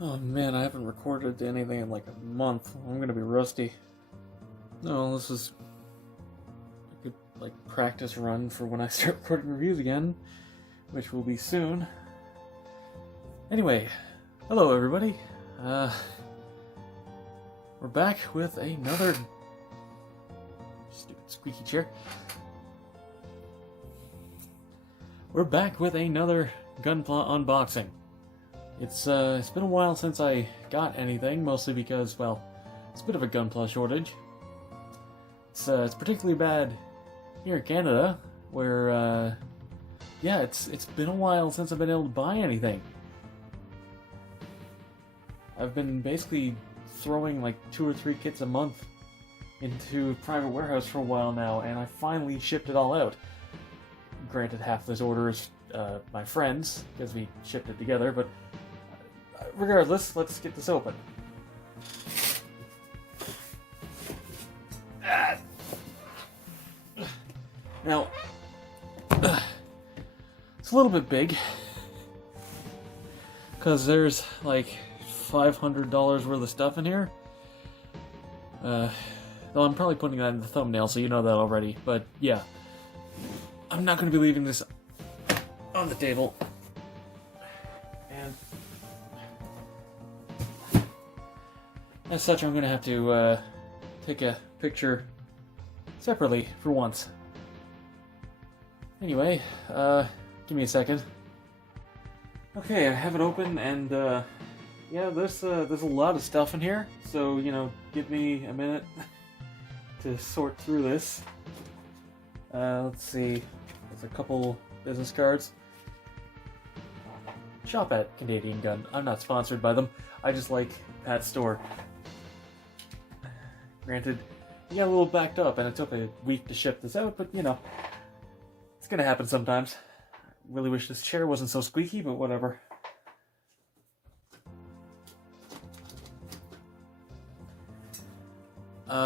Oh man, I haven't recorded anything in like a month. I'm gonna be rusty. No, this is a good practice run for when I start recording reviews again, which will be soon. Anyway, hello everybody. We're back with another stupid squeaky chair. We're back with another Gunpla unboxing. It's been a while since I got anything, mostly because, well, it's a bit of a Gunpla shortage. It's particularly bad here in Canada, where, yeah, it's been a while since I've been able to buy anything. I've been basically throwing like 2 or 3 kits a month into private warehouse for a while now, and I finally shipped it all out. Granted, half this order is my friend's, because we shipped it together, but regardless, let's get this open. Now, it's a little bit big, because there's like $500 worth of stuff in here. Though I'm probably putting that in the thumbnail, so you know that already, but yeah. I'm not going to be leaving this on the table. And as such, I'm going to have to take a picture separately for once. Anyway, give me a second. Okay, I have it open, and yeah, there's a lot of stuff in here, so, you know, give me a minute to sort through this. Let's see, there's a couple business cards. Shop at Canadian Gun. I'm not sponsored by them, I just like Pat's store. Granted, he got a little backed up and it took a week to ship this out, but you know, it's gonna happen sometimes. I really wish this chair wasn't so squeaky, but whatever.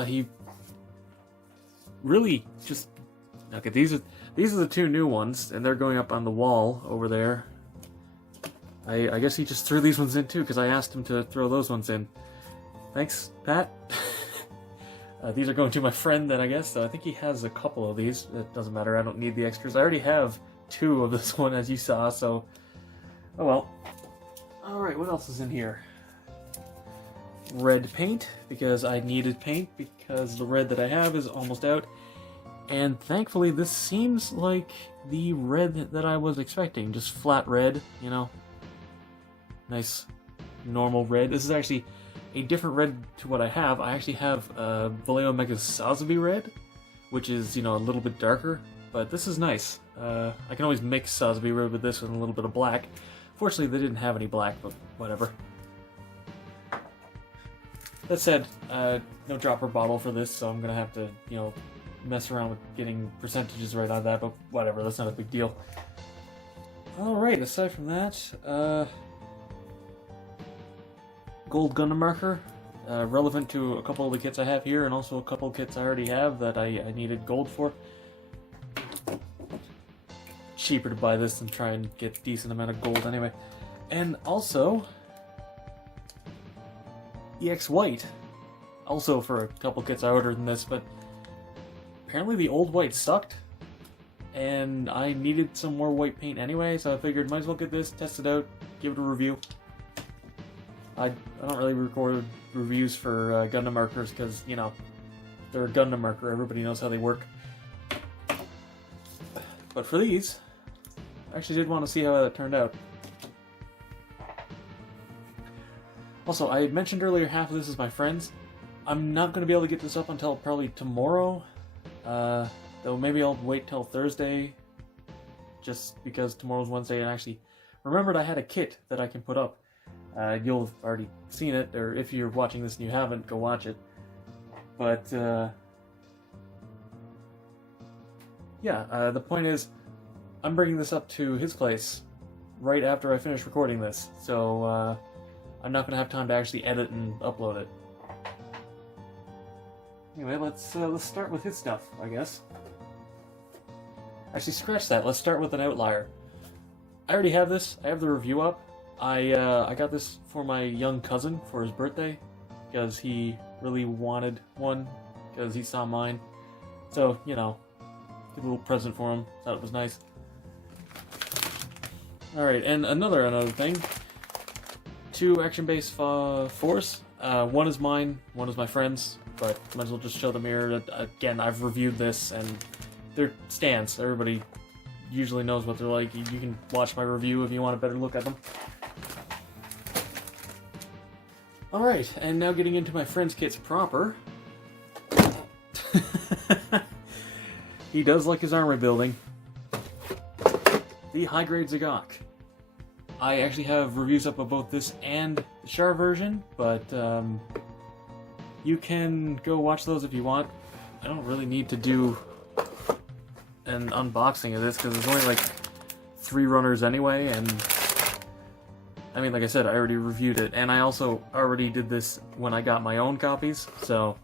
He really just... Okay, these are the 2 new ones, and they're going up on the wall over there. I guess he just threw these ones in too, because I asked him to throw those ones in. Thanks, Pat. These are going to my friend then, I guess. I think he has a couple of these. It doesn't matter, I don't need the extras. I already have 2 of this one, as you saw, so... Oh well. Alright, what else is in here? Red paint, because I needed paint, because the red that I have is almost out. And thankfully, this seems like the red that I was expecting. Just flat red, you know. Nice, normal red. This is actually a different red to what I have. I actually have Vallejo Mega Sazabi red, which is, you know, a little bit darker. But this is nice. I can always mix Sazabi red with this with a little bit of black. Fortunately, they didn't have any black, but whatever. That said, no dropper bottle for this, so I'm gonna have to, you know, mess around with getting percentages right on that, but whatever, that's not a big deal. Alright, aside from that, gold Gundam marker, relevant to a couple of the kits I have here, and also a couple of kits I already have that I needed gold for. Cheaper to buy this than try and get a decent amount of gold anyway. And also, EX White, also for a couple kits I ordered in this, but apparently the old white sucked, and I needed some more white paint anyway, so I figured might as well get this, test it out, give it a review. I don't really record reviews for Gundam markers because, you know, they're a Gundam marker, everybody knows how they work. But for these, I actually did want to see how that turned out. Also, I had mentioned earlier half of this is my friend's. I'm not going to be able to get this up until probably tomorrow. Though maybe I'll wait till Thursday, just because tomorrow's Wednesday, and actually remembered I had a kit that I can put up. You'll have already seen it, or if you're watching this and you haven't, go watch it. But, yeah, the point is, I'm bringing this up to his place right after I finish recording this, so, I'm not going to have time to actually edit and upload it. Anyway, let's start with his stuff, I guess. Actually, scratch that. Let's start with an Outlier. I already have this. I have the review up. I got this for my young cousin for his birthday, because he really wanted one, because he saw mine. So, you know, get a little present for him. Thought it was nice. Alright, and another thing. 2 action-based force. One is mine, one is my friend's, but might as well just show them here. Again, I've reviewed this, and they're stands. Everybody usually knows what they're like. You can watch my review if you want a better look at them. Alright, and now getting into my friend's kits proper. He does like his armor building. The high-grade Zagok. I actually have reviews up of both this and the Char version, but you can go watch those if you want. I don't really need to do an unboxing of this, because there's only like 3 runners anyway, and I mean, like I said, I already reviewed it, and I also already did this when I got my own copies, so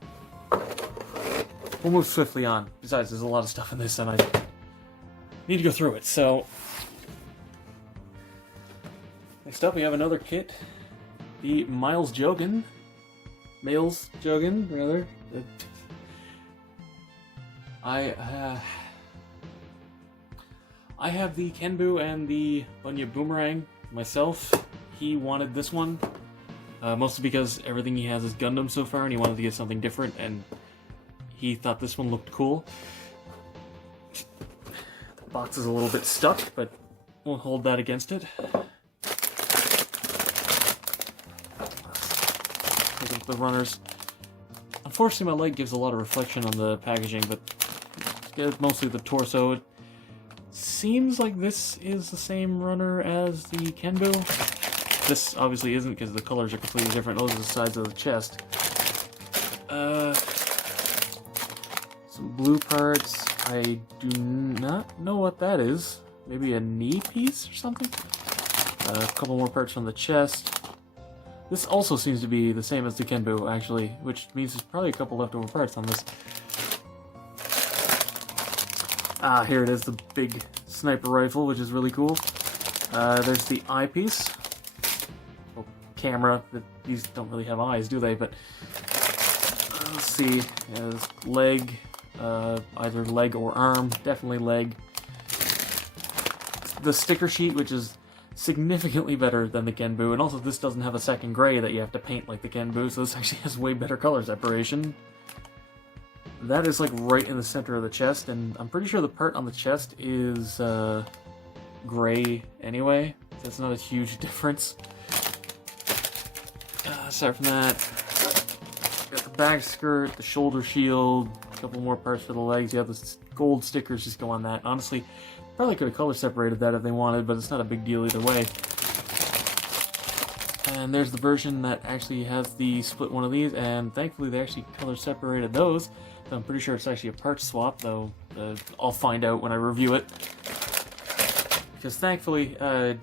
we'll move swiftly on. Besides, there's a lot of stuff in this, and I need to go through it, so next up we have another kit, the Miles Jogan, rather. I have the Kenbu and the Bunya Boomerang myself. He wanted this one, mostly because everything he has is Gundam so far, and he wanted to get something different, and he thought this one looked cool. The box is a little bit stuck, but we'll hold that against it. Look at the runners. Unfortunately, my leg gives a lot of reflection on the packaging, but it's mostly the torso. It seems like this is the same runner as the Kenbu. This obviously isn't, because the colors are completely different. Those are the sides of the chest. Some blue parts. I do not know what that is. Maybe a knee piece or something? A couple more parts from the chest. This also seems to be the same as the Kenbu, actually, which means there's probably a couple leftover parts on this. Ah, here it is, the big sniper rifle, which is really cool. There's the eyepiece. Well, camera. These don't really have eyes, do they? But let's see. There's leg, either leg or arm. Definitely leg. The sticker sheet, which is significantly better than the Kenbu, and also this doesn't have a second gray that you have to paint like the Kenbu, so this actually has way better color separation. That is like right in the center of the chest, and I'm pretty sure the part on the chest is gray anyway, so it's not a huge difference. Aside from that, got the back skirt, the shoulder shield, a couple more parts for the legs. Yeah, the gold stickers just go on that. Honestly, probably could have color separated that if they wanted, but it's not a big deal either way. And there's the version that actually has the split one of these, and thankfully they actually color separated those. So I'm pretty sure it's actually a part swap, though I'll find out when I review it. Because thankfully, I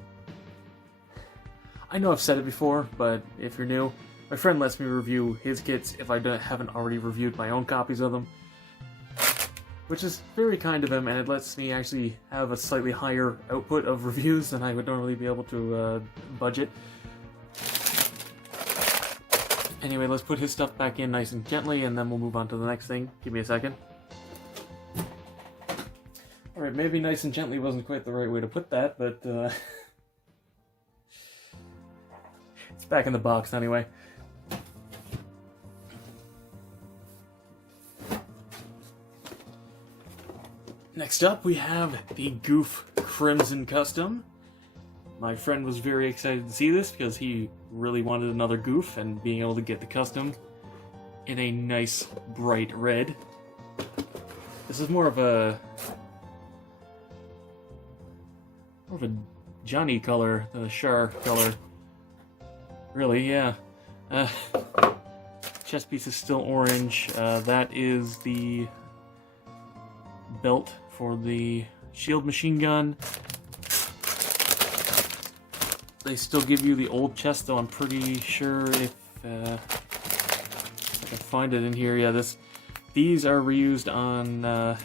know I've said it before, but if you're new, my friend lets me review his kits if I haven't already reviewed my own copies of them. Which is very kind of him, and it lets me actually have a slightly higher output of reviews than I would normally be able to budget. Anyway, let's put his stuff back in nice and gently, and then we'll move on to the next thing. Give me a second. Alright, maybe nice and gently wasn't quite the right way to put that, but it's back in the box anyway. Next up, we have the Goof Crimson Custom. My friend was very excited to see this because he really wanted another Goof, and being able to get the custom in a nice bright red. This is more of a Johnny color than a Char color. Really, yeah. Chest piece is still orange. That is the belt for the shield machine gun. They still give you the old chest, though I'm pretty sure if I can find it in here. Yeah, these are reused on, at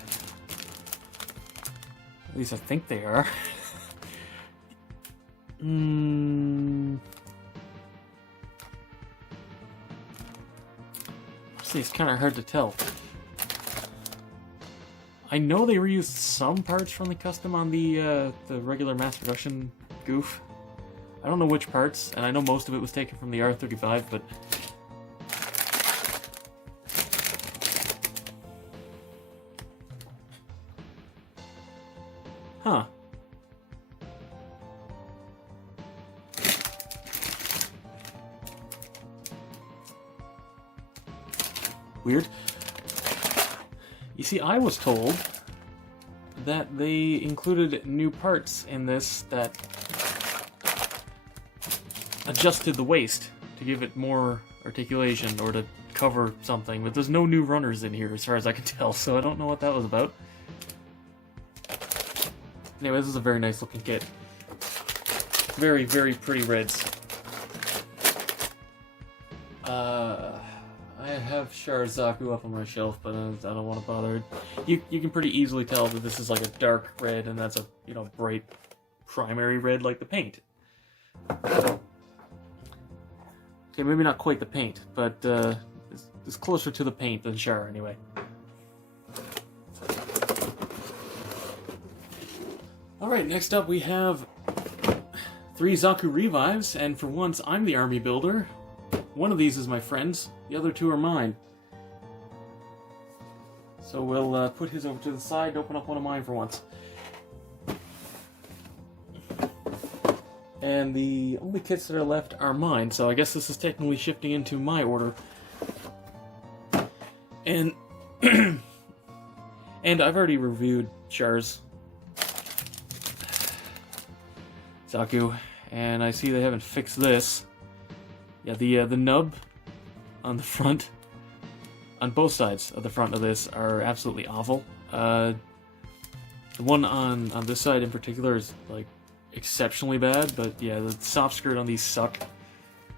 least I think they are. Honestly, it's kind of hard to tell. I know they reused some parts from the custom on the regular mass production goof. I don't know which parts, and I know most of it was taken from the R35, but... Huh. Weird. You see, I was told that they included new parts in this that adjusted the waist to give it more articulation or to cover something, but there's no new runners in here as far as I can tell, so I don't know what that was about. Anyway, this is a very nice looking kit. Very, very pretty reds. I have Char Zaku up on my shelf, but I don't want to bother. You can pretty easily tell that this is like a dark red, and that's a, you know, bright primary red like the paint. Okay, maybe not quite the paint, but it's closer to the paint than Char anyway. Alright, next up we have 3 Zaku Revives, and for once I'm the army builder. One of these is my friend's, the other 2 are mine. So we'll put his over to the side and open up one of mine for once. And the only kits that are left are mine, so I guess this is technically shifting into my order. And and I've already reviewed Char's Zaku, and I see they haven't fixed this. Yeah, the nub on the front, on both sides of the front of this, are absolutely awful. The one on this side in particular is like exceptionally bad, but yeah, the soft skirt on these suck.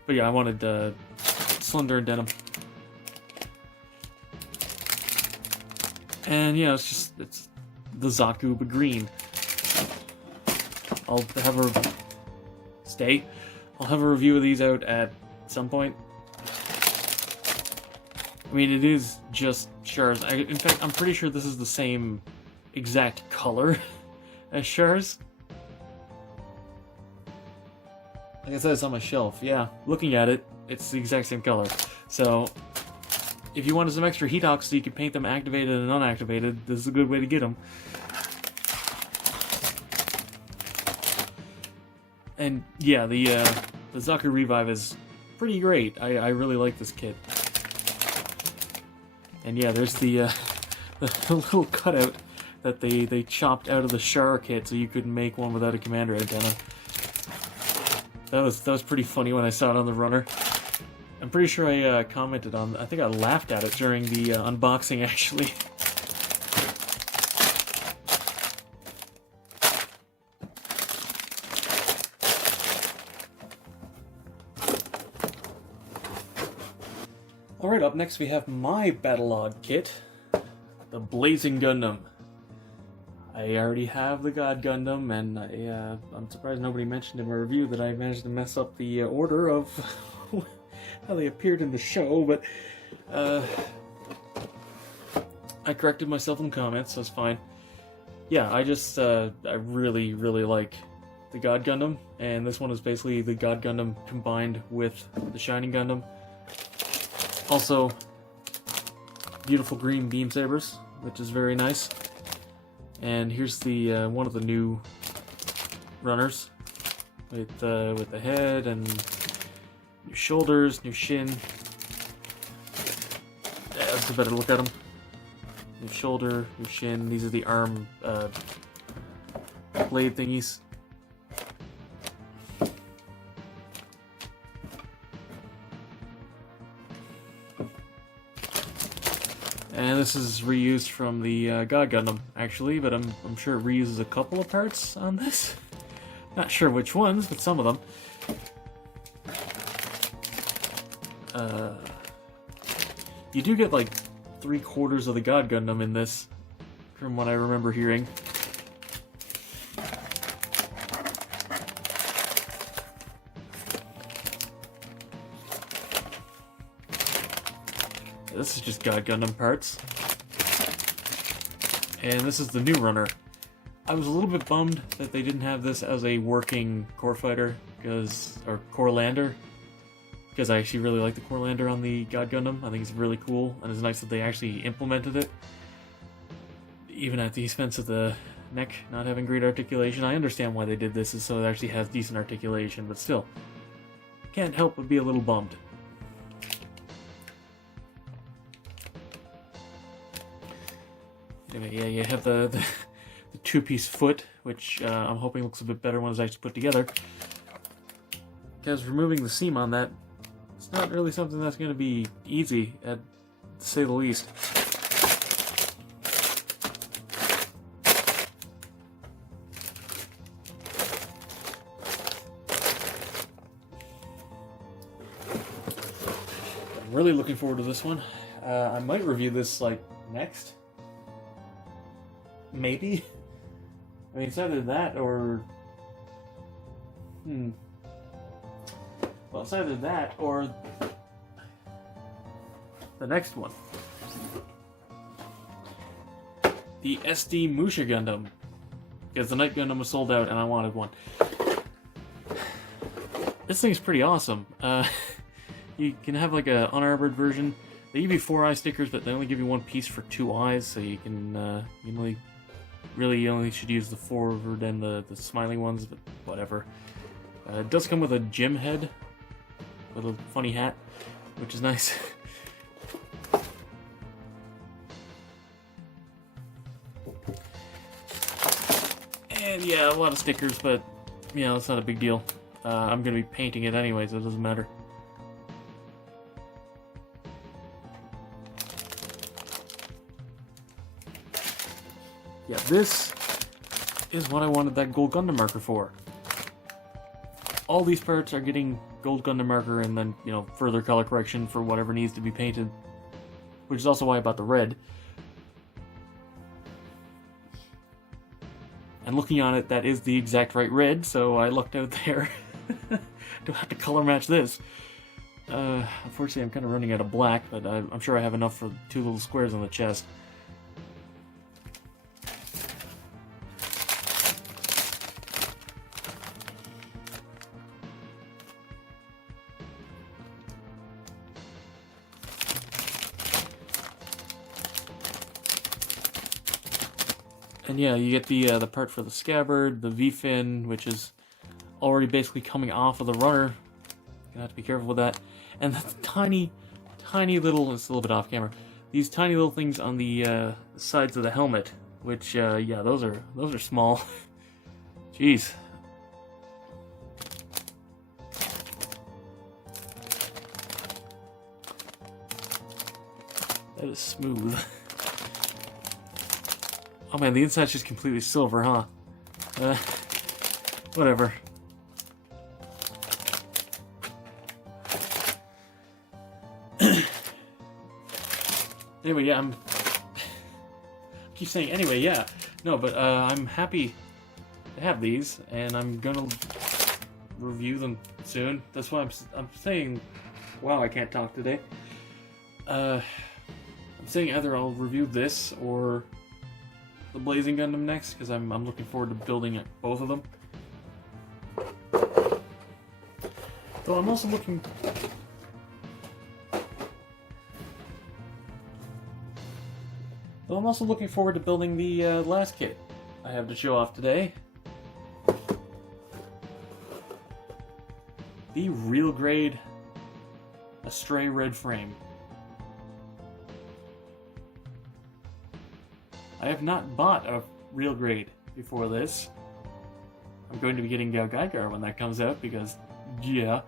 But yeah, I wanted slender and denim. And yeah, it's the Zaku but green. I'll have a review of these out at some point. I mean, it is just Char's. In fact, I'm pretty sure this is the same exact color as Char's. Like I said, it's on my shelf. Yeah, looking at it, it's the exact same color. So, if you wanted some extra heat hox so you could paint them activated and unactivated, this is a good way to get them. And yeah, the Zaku Revive is pretty great. I really like this kit. And yeah, there's the little cutout that they chopped out of the Char kit so you couldn't make one without a commander antenna. That was pretty funny when I saw it on the runner. I'm pretty sure I commented on. I think I laughed at it during the unboxing actually. Alright, up next we have my Battlelog kit, the Blazing Gundam. I already have the God Gundam, and I'm surprised nobody mentioned in my review that I managed to mess up the order of how they appeared in the show, but I corrected myself in the comments, so it's fine. Yeah, I really, really like the God Gundam, and this one is basically the God Gundam combined with the Shining Gundam. Also, beautiful green beam sabers, which is very nice. And here's the one of the new runners with the head and new shoulders, new shin. Yeah, that's a better look at them. New shoulder, new shin. These are the arm blade thingies. And this is reused from the God Gundam, actually, but I'm sure it reuses a couple of parts on this. Not sure which ones, but some of them. You do get like 3/4 of the God Gundam in this, from what I remember hearing. This is just God Gundam parts. And this is the new runner. I was a little bit bummed that they didn't have this as a working core fighter, or core lander, because I actually really like the core lander on the God Gundam. I think it's really cool, and it's nice that they actually implemented it, even at the expense of the neck not having great articulation. I understand why they did this, is so it actually has decent articulation, but still, can't help but be a little bummed. Anyway, yeah, you have the two-piece foot, which I'm hoping looks a bit better when it's actually put together. Because removing the seam on that, it's not really something that's going to be easy, to say the least. I'm really looking forward to this one. I might review this, like, next. Maybe? I mean, it's either that or... Well, it's either that or... the next one. The SD Musha Gundam. Because the Night Gundam was sold out and I wanted one. This thing's pretty awesome. You can have like a unarmored version. They give you 4 eye stickers, but they only give you 1 piece for 2 eyes, so you can you only should use the forward and the smiling ones, but whatever. It does come with a gym head with a funny hat, which is nice. And yeah, a lot of stickers, but yeah, that's not a big deal. I'm gonna be painting it anyway, so it doesn't matter. Yeah, this is what I wanted that gold Gundam marker for. All these parts are getting gold Gundam marker and then, you know, further color correction for whatever needs to be painted. Which is also why I bought the red. And looking on it, that is the exact right red, so I lucked out there. Don't have to color match this. Unfortunately, I'm kind of running out of black, but I'm sure I have enough for 2 little squares on the chest. And yeah, you get the part for the scabbard, the V-fin, which is already basically coming off of the runner. Gonna have to be careful with that. And the tiny little, it's a little bit off camera, these tiny little things on the sides of the helmet, which, yeah, those are small. Jeez. That is smooth. Oh man, the inside's just completely silver, huh? Whatever. Anyway, yeah, I keep saying anyway, yeah. No, but I'm happy to have these, and I'm gonna review them soon. That's why I'm saying, wow, I can't talk today. I'm saying either I'll review this or the Blazing Gundam next, because I'm looking forward to building both of them. Though I'm also looking... forward to building the last kit I have to show off today. The real grade Astray Red frame. I have not bought a real grade before this. I'm going to be getting Geiger when that comes out because, yeah.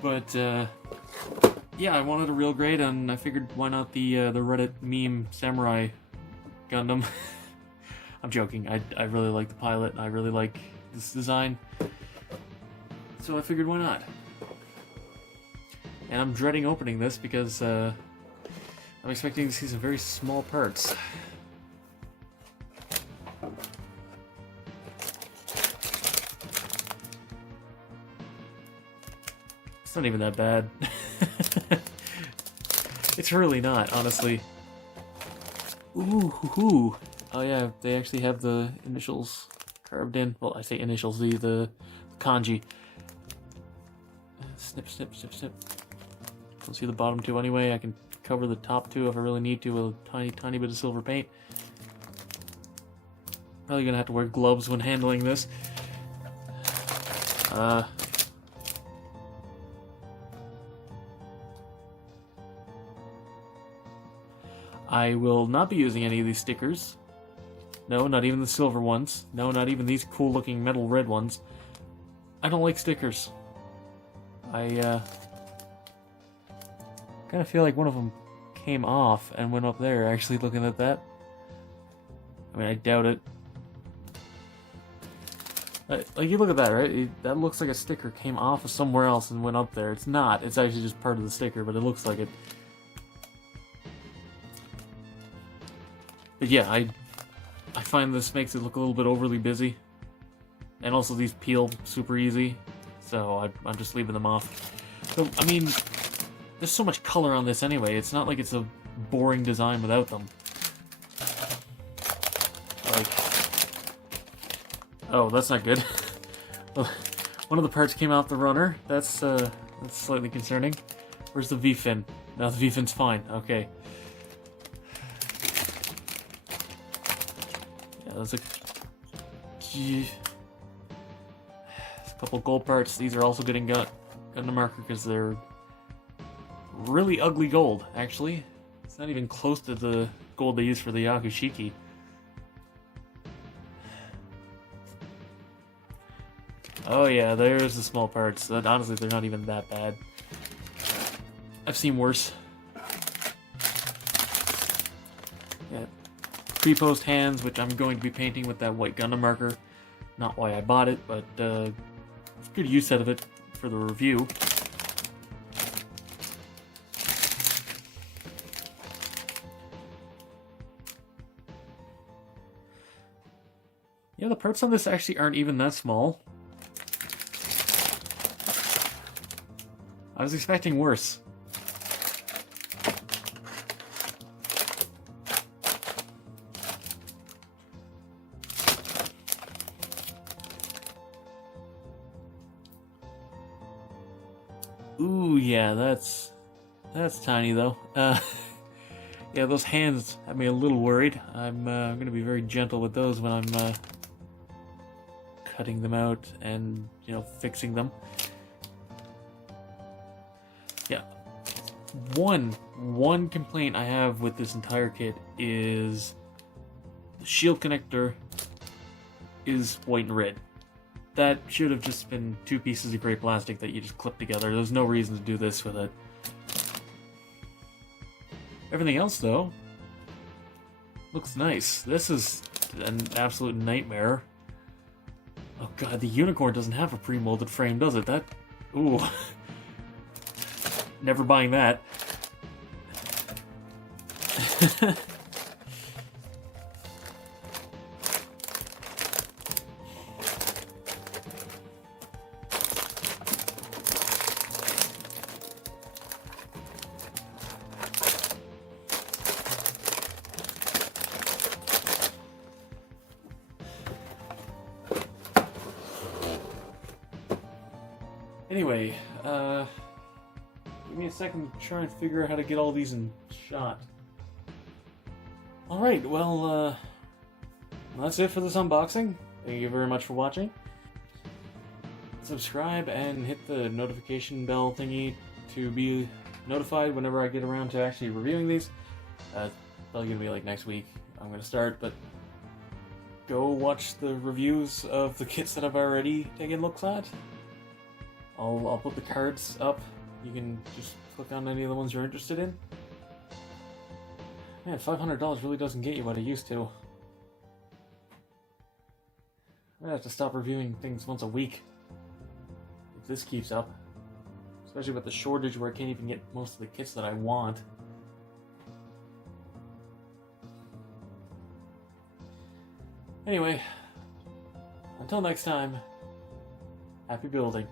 But, yeah, I wanted a real grade and I figured why not the Reddit meme Samurai Gundam. I'm joking. I really like the pilot. I really like this design. So I figured why not. And I'm dreading opening this because I'm expecting to see some very small parts. It's not even that bad. It's really not, honestly. Ooh, hoo, hoo. Oh yeah, they actually have the initials carved in. Well, I say initials, the kanji. Snip, snip, snip, snip. Don't see the bottom two anyway. I can cover the top two if I really need to with a tiny, tiny bit of silver paint. Probably gonna have to wear gloves when handling this. I will not be using any of these stickers. No, not even the silver ones. No, not even these cool looking metal red ones. I don't like stickers. I kind of feel like one of them came off and went up there, actually, looking at that. I mean, I doubt it. Like, you look at that, right? That looks like a sticker came off of somewhere else and went up there. It's not. It's actually just part of the sticker, but it looks like it. But yeah, I find this makes it look a little bit overly busy. And also these peel super easy. So I'm just leaving them off. So, I mean, there's so much color on this anyway. It's not like it's a boring design without them. Like... Oh, that's not good. One of the parts came off the runner. That's slightly concerning. Where's the V-fin? No, the V-fin's fine. Okay. Yeah, there's a couple gold parts. These are also getting Gundam marker because they're really ugly gold, actually. It's not even close to the gold they use for the Yakushiki. Oh yeah, there's the small parts. Honestly, they're not even that bad. I've seen worse. Yeah, pre-post hands, which I'm going to be painting with that white Gundam marker. Not why I bought it, but it's good use out of it for the review. Yeah, the parts on this actually aren't even that small. I was expecting worse. Ooh, yeah, that's tiny though. Yeah, those hands have me a little worried. I'm going to be very gentle with those when I'm cutting them out and, you know, fixing them. Yeah. One complaint I have with this entire kit is the shield connector is white and red. That should have just been two pieces of gray plastic that you just clip together. There's no reason to do this with it. Everything else, though, looks nice. This is an absolute nightmare. Oh god, the unicorn doesn't have a pre-molded frame, does it? That... Ooh. Never buying that. Anyway, give me a second to try and figure out how to get all these in shot. Alright, well, that's it for this unboxing. Thank you very much for watching. Subscribe and hit the notification bell thingy to be notified whenever I get around to actually reviewing these. Probably gonna be like next week I'm gonna start, but go watch the reviews of the kits that I've already taken looks at. I'll put the cards up. You can just click on any of the ones you're interested in. Man, $500 really doesn't get you what it used to. I'm gonna have to stop reviewing things once a week if this keeps up. Especially with the shortage where I can't even get most of the kits that I want. Anyway, until next time, happy building.